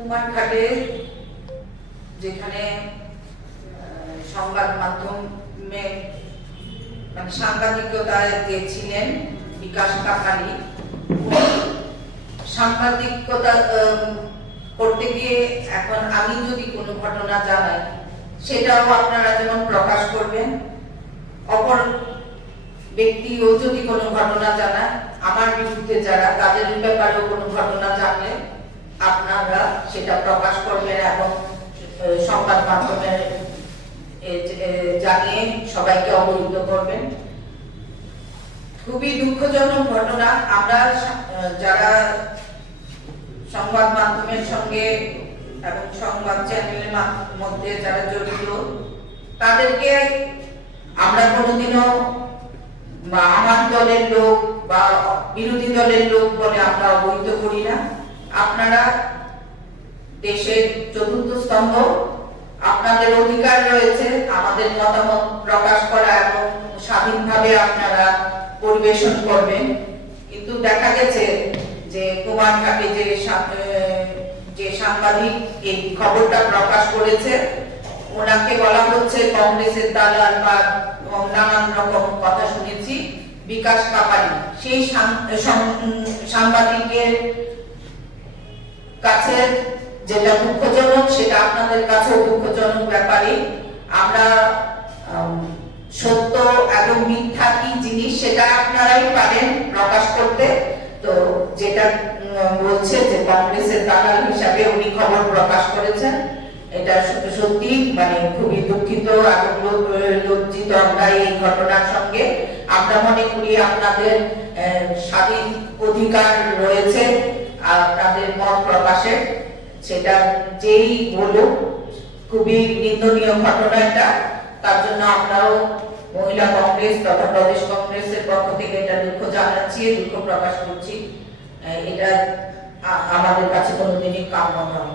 কুমারঘাটে যেখানে সংবাদ মাধ্যমে মানে সাংবাদিকতায় ছিলেন বিকাশ কাকারি উনি সাংবাদিকতা করতে গিয়ে এখন আমি যদি কোনো ঘটনা জানাই, সেটাও আপনারা যেমন প্রকাশ করবেন, অপর ব্যক্তিও যদি কোনো ঘটনা জানায়, আমার বিরুদ্ধে যারা, তাদের ব্যাপারেও কোনো ঘটনা আপনারা সেটা প্রকাশ করবেন এবং সংবাদ মাধ্যমে জানিয়ে সবাইকে অবহিত করবেন। খুবই দুঃখজনক ঘটনা। আমরা যারা সংবাদ মাধ্যমের সঙ্গে এবং সংবাদ চ্যানেলের মধ্যে যারা জড়িত, তাদেরকে আমরা কোনোদিনও বা আমার দলের লোক বা বিরোধী দলের লোক বলে আমরা অবহিত করি না। আপনারা দেশের চতুর্থ স্তম্ভ, আপনাদের অধিকার রয়েছে, আমাদের মতামত প্রকাশ করা এবং স্বাধীনভাবে আপনারা পরিবেশন করবেন। কিন্তু দেখা গেছে যে কুমার কুমারঘাটে যে যে সাংবাদিক এই খবরটা প্রকাশ করেছে, ওনাকে বলা হচ্ছে কংগ্রেসের দালাল বা নানান রকম কথা শুনেছি, বিকাশ কাপালি। সেই সাংবাদিকের কাছে যেটা দুঃখজনক, সেটা আপনাদের কাছেও দুঃখজনক ব্যাপারই। আমরা সত্য এবং মিথ্যা কি জিনিস সেটা আপনারাই পারেন প্রকাশ করতে। তো যেটা বলছে যে কংগ্রেসের দালাল হিসাবে উনি খবর প্রকাশ করেছেন। এটা সত্যি মানে খুবই দুঃখিত এবং লজ্জিত আমরা এই ঘটনার সঙ্গে। আমরা মনে করি আপনাদের স্বাধীন অধিকার রয়েছে। আপনাদের মত প্রকাশে, সেটা যেই বলুক, খুবই নিন্দনীয় ঘটনা এটা। তার জন্য আমরাও মহিলা কংগ্রেস তথা প্রদেশ কংগ্রেসের পক্ষ থেকে এটা দুঃখ জানাচ্ছি, দুঃখ প্রকাশ করছি। এটা আমাদের কাছে কোনোদিনই কাম্য নয়।